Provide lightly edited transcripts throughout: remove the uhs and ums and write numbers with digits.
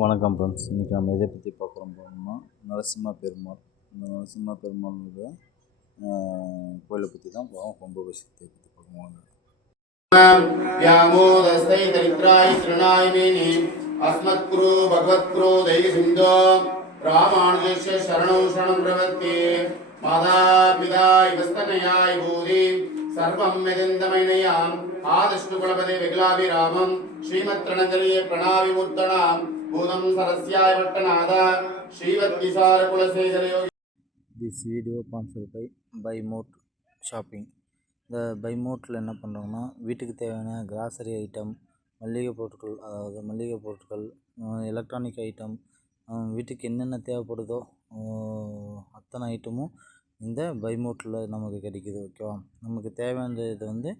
வணக்கம் ஃப்ரெண்ட்ஸ். இன்றைக்கி நம்ம எதை பற்றி பார்க்குறோம்னா நரசிம்ம பெருமாள். இந்த நரசிம்ம பெருமாளுடைய கோயிலை பற்றி தான் கும்பாபிஷேகத்தை பற்றி பார்க்குவாங்க. व्यामोदस्ते दरिद्राय शरणाय मेने अस्मत्कुरु भगवत्कुरु दैवसिन्धो रामानुजस्य शरणौ शरणं प्रवत्ते माता पिता इवस्तनयाय भूरि सर्वं यदन्तमैनयाम् आदष्टुकुलपदे विकलाभिरामं श्रीमत्रणजलीय प्रणाविमुत्तणां भूतं सरस्याय वट्टनाथ श्रीवत्विसारकुलशेखरयोगी. This video sponsored by Moat Shopping. இந்த பைமோட்டில் என்ன பண்ணுறாங்கன்னா, வீட்டுக்கு தேவையான கிராசரி ஐட்டம், மளிகை பொருட்கள், எலக்ட்ரானிக் ஐட்டம், வீட்டுக்கு என்னென்ன தேவைப்படுதோ அத்தனை ஐட்டமும் இந்த பைமோட்டில் நமக்கு கிடைக்கிது. ஓகேவா? நமக்கு தேவையான இது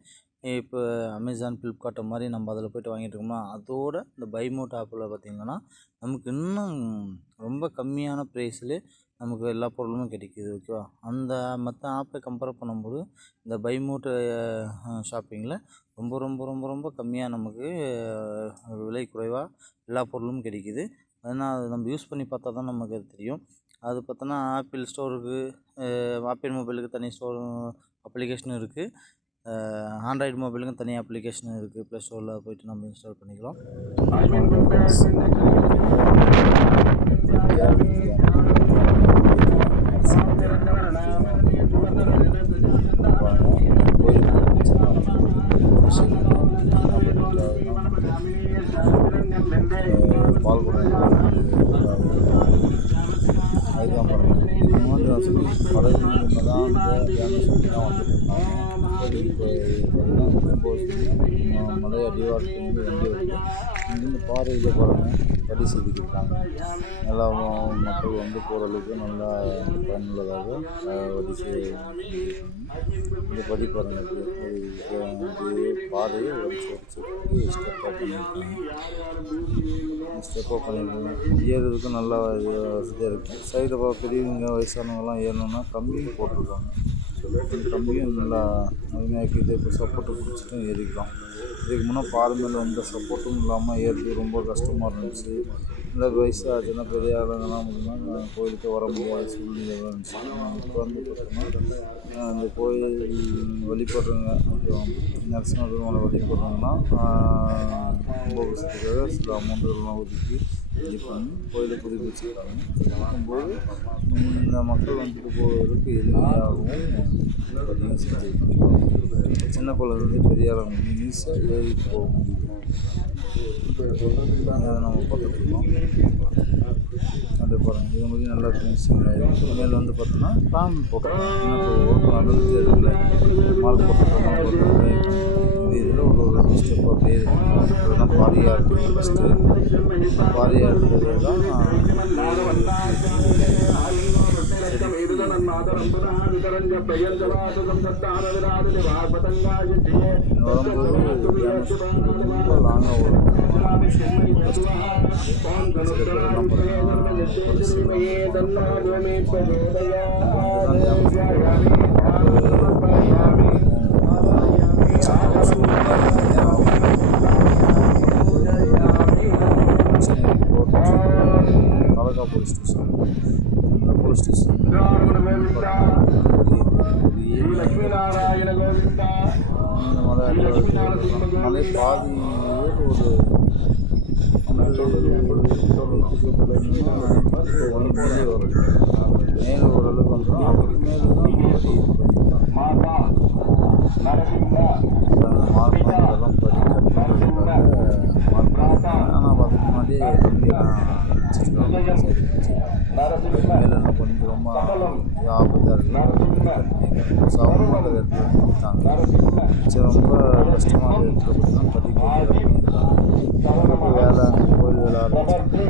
இப்போ அமேசான், ஃப்ளிப்கார்ட் மாதிரி நம்ம அதில் போய்ட்டு வாங்கிட்டு இருக்கோம்னா, அதோட இந்த பைமோட் ஆப்பில் பார்த்திங்கன்னா நமக்கு இன்னும் ரொம்ப கம்மியான ப்ரைஸில் நமக்கு எல்லா பொருளும் கிடைக்கிது. ஓகேவா? அந்த மற்ற ஆப்பை கம்பேர் பண்ணும்போது இந்த பைமோட் ஷாப்பிங்கில் ரொம்ப ரொம்ப ரொம்ப ரொம்ப கம்மியாக நமக்கு விலை குறைவாக எல்லா பொருளும் கிடைக்கிது. அதனால் அது நம்ம யூஸ் பண்ணி பார்த்தா தான் நமக்கு அது தெரியும். அது பார்த்தோன்னா ஆப்பிள் ஸ்டோருக்கு, ஆப்பிள் மொபைலுக்கு தனி ஸ்டோர் அப்ளிகேஷனும் இருக்குது, ஆண்ட்ராய்டு மொபைலுக்கும் தனி அப்ளிகேஷனும் இருக்குது. ப்ளே ஸ்டோரில் போய்ட்டு நம்ம இன்ஸ்டால் பண்ணிக்கலாம். மலை அடிவாரத்துலேருந்து வண்டி வருது. இங்கேருந்து பாறையில் பாருங்கள் படி செதுக்கிட்டாங்க. நல்லா மக்கள் போகிற அளவுக்கு நல்லா பயனுள்ளதாக வடி இந்த படி பாருங்கள். பாறையை வடிச்சு ஸ்டெப்பாக பண்ணியிருக்காங்க. ஏறுறதுக்கு நல்லா வசதியாக இருக்குது. சைடில் பெரியவங்க வயசானவங்கலாம் ஏறணுன்னா கம்பியும் போட்டிருக்காங்க. கம்பியும் நல்லா அருமையாக்கிட்டு இப்போ சப்போர்ட்டு பிடிச்சிட்டும் ஏறிக்கலாம். இதுக்கு முன்னே பாறை மேலே எந்த சப்போர்ட்டும் இல்லாமல் ஏறுறது ரொம்ப கஷ்டமாக இருந்துச்சு. இந்த வயசாச்சுன்னா பெரிய ஆளுங்கெல்லாம் பார்த்திங்கன்னா கோயிலுக்கு வர முடியாத சூழ்நிலைகள் இருந்துச்சு. இப்போ பார்த்திங்கன்னா இந்த கோயில் வழிபடுறவங்க, அப்புறம் நரசிம்ம பெருமாளை வழிபடுறாங்கன்னா கும்பாபிஷேகத்துக்காக சில அமௌண்ட்டுகள்லாம் ஒதுக்கி இது பண்ணி கோயிலை புதுப்பிச்சுக்கிறாங்க. பார்க்கும்போது இந்த மக்கள் போவதற்கு எளிமையாகவும் பார்த்திங்கன்னா செஞ்சுருக்காங்க. சின்ன குழந்தை பெரிய ஆளுங்க ஈஸியாக ஏறிட்டு போக முடியுது. அதை நம்ம பார்த்துட்ருக்கோம். அப்படி பாருங்கள், இது மாதிரி நல்லா ஃபினிஷிங் ஆகிடும். மேலே பார்த்தோன்னா ஃபேன் போட்டுருக்கோம். ஓட்டம் அளவுக்கு இருக்குல்ல, மால் போட்டுருக்கோம். இந்த இதில் ஒரு ஸ்டெப் அப்படியே இதெல்லாம் பாரியாக இருக்குது. ஃபஸ்ட்டு பாரியாக இருக்கிறது தான் ரொம்ப லாங்காக வரும். Taluka police station. இந்த போலீஸ் ஸ்டேஷன் மலை பாதி ஒரு மேலே ஓரளவுக்கு வந்துடும். அதுக்கு மேலே தான் மார்க் இதெல்லாம் ஆனால் அதுக்கு முன்னாடியே மேலே கொஞ்சம் ரொம்ப ஆபத்தாக இருக்குது. சவுண்ட் பண்ணுற இடத்துல கொடுத்தாங்க. சரி, ரொம்ப கஷ்டமான இடத்துல பார்த்தீங்கன்னா படிக்க வேலை கோயில் வேலை ஆரம்பிச்சு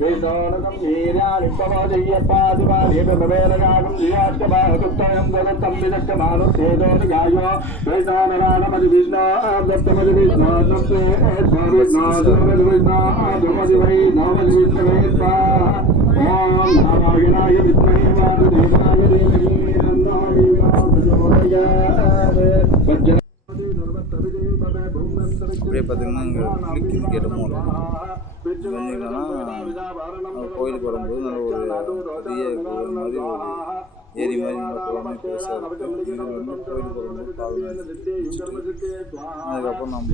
வேதானதம் வீராணி பவஜயப்பாதிவாதேவவேலயாகம் தியாஷ்டபாகுத்தயம் ஜகத்தம் விதக்கமானம் சேதோனியாயோ வேதானராகமதி விஷ்ணா தத்தமதி விஷ்ணா நம்சே ஸ்வாமிஷ்ணா துமதி விஷ்ணா துமதி வை நவமதி விஷ்ணவே ஸ்வாஹா ஓம் நாராயணாய வித்மஹே வாசுதேவாய தீமஹி தன்னோ பிரச்சோதயாத் வஜ்ர அப்படியே பார்த்தீங்கன்னா இங்கே கிளிக்கு கேட்டமும் இருக்கும். இது வந்து என்னன்னா கோயிலுக்கு வரும்போது நல்ல ஒரு பெரிய கோயில் மாதிரி ஒரு ஏரி மாதிரி நல்ல குளமே பெருசாக இருக்கும். இது வந்து கோயிலுக்கு வரும்போது கால் நினச்சிட்டு அதுக்கப்புறம் நம்ம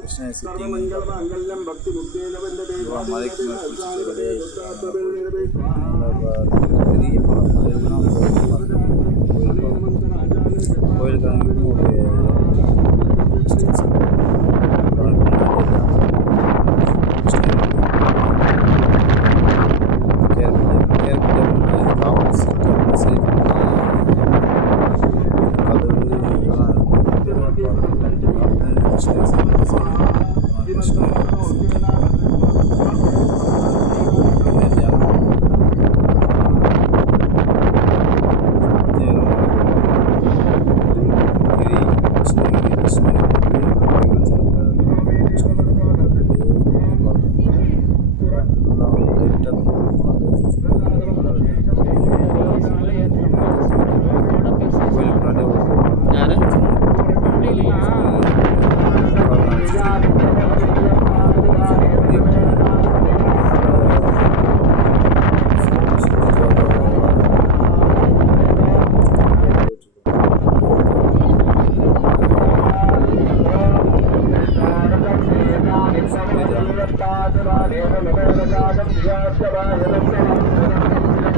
கிருஷ்ண சிட்டிங் மலைக்கு மேலே குளிச்சுட்டு பெரிய கோயிலுக்கு அங்கே ஒரு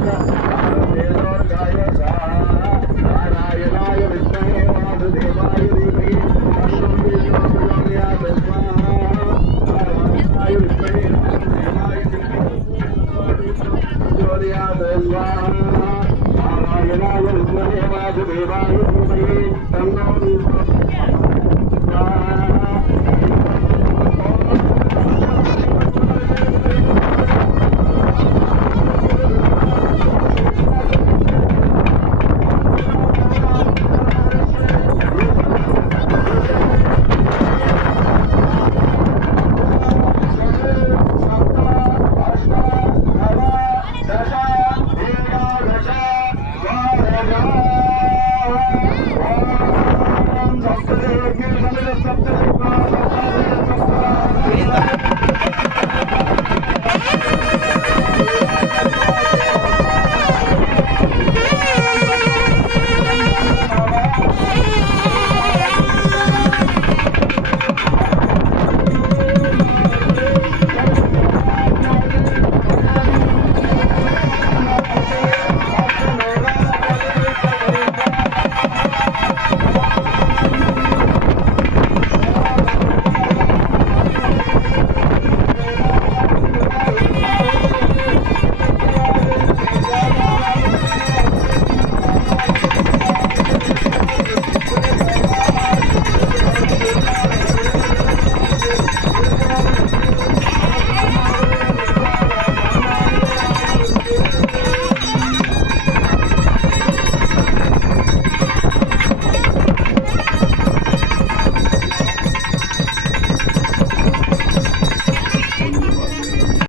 Thank you.